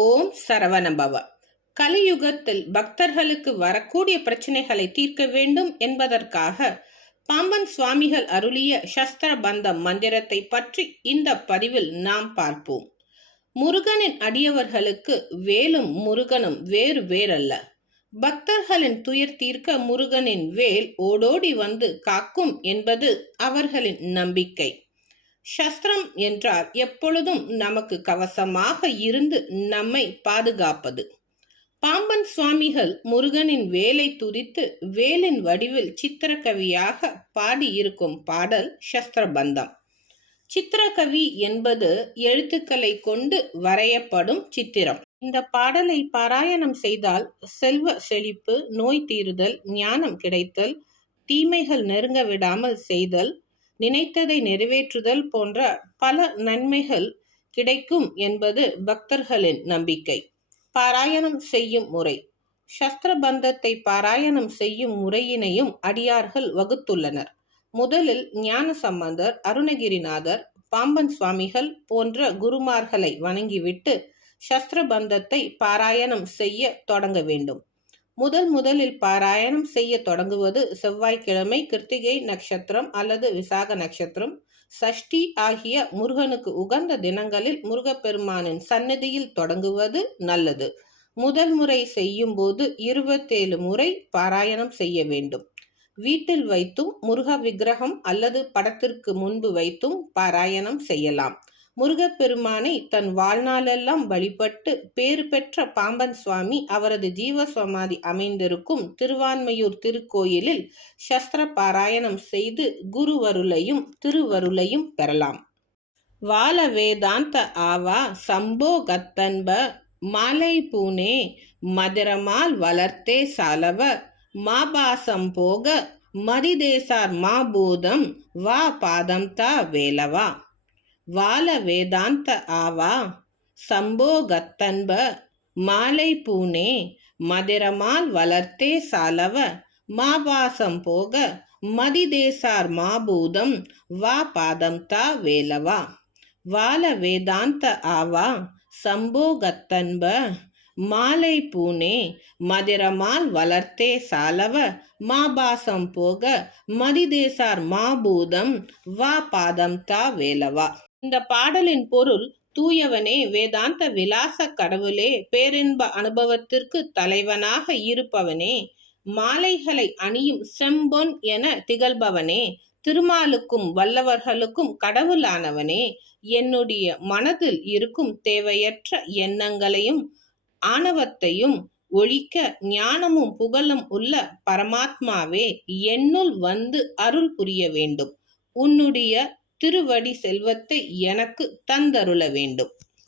ஓம் சரவணபவ. கலியுகத்தில் பக்தர்களுக்கு வரக்கூடிய பிரச்சனைகளை தீர்க்க வேண்டும் என்பதற்காக பாம்பன் சுவாமிகள் அருளிய சஸ்திர பந்தம் மந்திரத்தை பற்றி இந்த பதிவில் நாம் பார்ப்போம். முருகனின் அடியவர்களுக்கு வேலும் முருகனும் வேறு வேறல்ல. பக்தர்களின் துயர் தீர்க்க முருகனின் வேல் ஓடோடி வந்து காக்கும் என்பது அவர்களின் நம்பிக்கை. சஸ்திரம் என்றால் எப்பொழுதும் நமக்கு கவசமாக இருந்து நம்மை பாதுகாப்பது. பாம்பன் சுவாமிகள் முருகனின் வேலை துதித்து வேலின் வடிவில் சித்திரக்கவியாக பாடியிருக்கும் பாடல் சஸ்திரபந்தம். சித்திரக்கவி என்பது எழுத்துக்களை கொண்டு வரையப்படும் சித்திரம். இந்த பாடலை பாராயணம் செய்தால் செல்வ செழிப்பு, நோய் தீருதல், ஞானம் கிடைத்தல், தீமைகள் நெருங்க விடாமல் செய்தல், நினைத்ததை நிறைவேற்றுதல் போன்ற பல நன்மைகள் கிடைக்கும் என்பது பக்தர்களின் நம்பிக்கை. பாராயணம் செய்யும் முறை. சஸ்திரபந்தத்தை பாராயணம் செய்யும் முறையினையும் அடியார்கள் வகுத்துள்ளனர். முதலில் ஞானசம்பந்தர், அருணகிரிநாதர், பாம்பன் சுவாமிகள் போன்ற குருமார்களை வணங்கிவிட்டு சஸ்திரபந்தத்தை பாராயணம் செய்ய தொடங்க வேண்டும். முதலில் பாராயணம் செய்ய தொடங்குவது செவ்வாய்க்கிழமை, கிருத்திகை நட்சத்திரம் அல்லது விசாக நட்சத்திரம், சஷ்டி ஆகிய முருகனுக்கு உகந்த தினங்களில் முருகப்பெருமானின் சன்னதியில் தொடங்குவது நல்லது. முதல் முறை செய்யும் போது 27 முறை பாராயணம் செய்ய வேண்டும். வீட்டில் வைத்தும் முருக விக்கிரகம் அல்லது படத்திற்கு முன்பு வைத்தும் பாராயணம் செய்யலாம். முருகப்பெருமானை தன் வாழ்நாளெல்லாம் வழிபட்டு பேறு பெற்ற பாம்பன் சுவாமி அவரது ஜீவ சமாதி அமைந்திருக்கும் திருவான்மையூர் திருக்கோயிலில் சஸ்திர பாராயணம் செய்து குருவருளையும் திருவருளையும் பெறலாம். வால வேதாந்த ஆவா சம்போ கத்தன்ப மாலை பூனே மதுரமால் வளர்த்தே சாலவ மாபாசம் போக மதிதேசார் மாபூதம் வா பாதம் தா வேலவா. வால வேதாந்த ஆவா சம்போ கத்தன்ப மாலை பூனே மதிரமால் வளர்த்தே சாலவ மாபாசம் போக மதிதேசார் மாபூதம் வா பாதம் தா வேலவா. வால வேதாந்த ஆவா சம்போ கத்தன்ப மாலை பூனே மதிரமால் வளர்த்தே சாலவ மாபாசம் போக மதிதேசார் மாபூதம் வா பாதம் தா வேலவா. இந்த பாடலின் பொருள்: தூயவனே, வேதாந்த விலாச கடவுளே, பேரின்ப அனுபவத்திற்கு தலைவனாக இருப்பவனே, மாலைகளை அணியும் செம்பொன் என திகழ்பவனே, திருமாலுக்கும் வல்லவர்களுக்கும் கடவுளானவனே, என்னுடைய மனதில் இருக்கும் தேவையற்ற எண்ணங்களையும் ஆணவத்தையும் ஒழிக்க ஞானமும் புகழும் உள்ள பரமாத்மாவே, என்னுள் வந்து அருள் புரிய வேண்டும். உன்னுடைய திருவடி செல்வத்தை எனக்கு தந்தருள வேண்டும்.